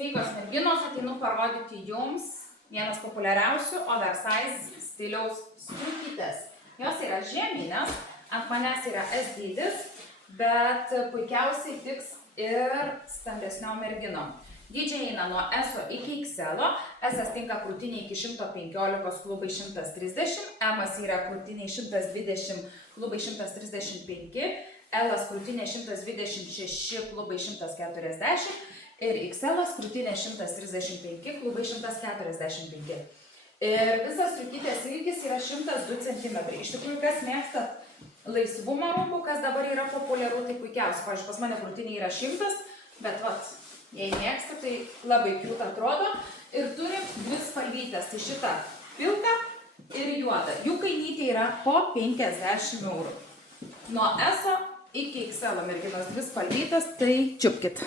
Sveikos merginos, ateinu parodyti jums vienas populiariausių oversize stiliaus striukytės. Jos yra žieminės, ant manęs yra S dydis, bet puikiausiai tiks ir stambesniom merginom. Dydžiai eina nuo S iki XL, S tinka krūtiniai iki 115, klubai 130, M yra krūtiniai 120, klubai 135, L krūtinė 126, klubai 140 ir XL krūtinė 135, klubai 145. Ir visas striukytės ilgis yra 102 cm. Iš tikrųjų, kas mėgsta laisvumą rūbų, kas dabar yra populiaru, tai puikiausiai. Pavyzdžiui, pas mane krūtiniai yra 100, bet vat, jei mėgsta, tai labai cute atrodo. Ir turim dvi spalvytės, tai šitą pilką ir juodą. Jų kainytė yra po 50 eurų. Nuo S iki XL merginos dvi spalvytės, tai čiupkit.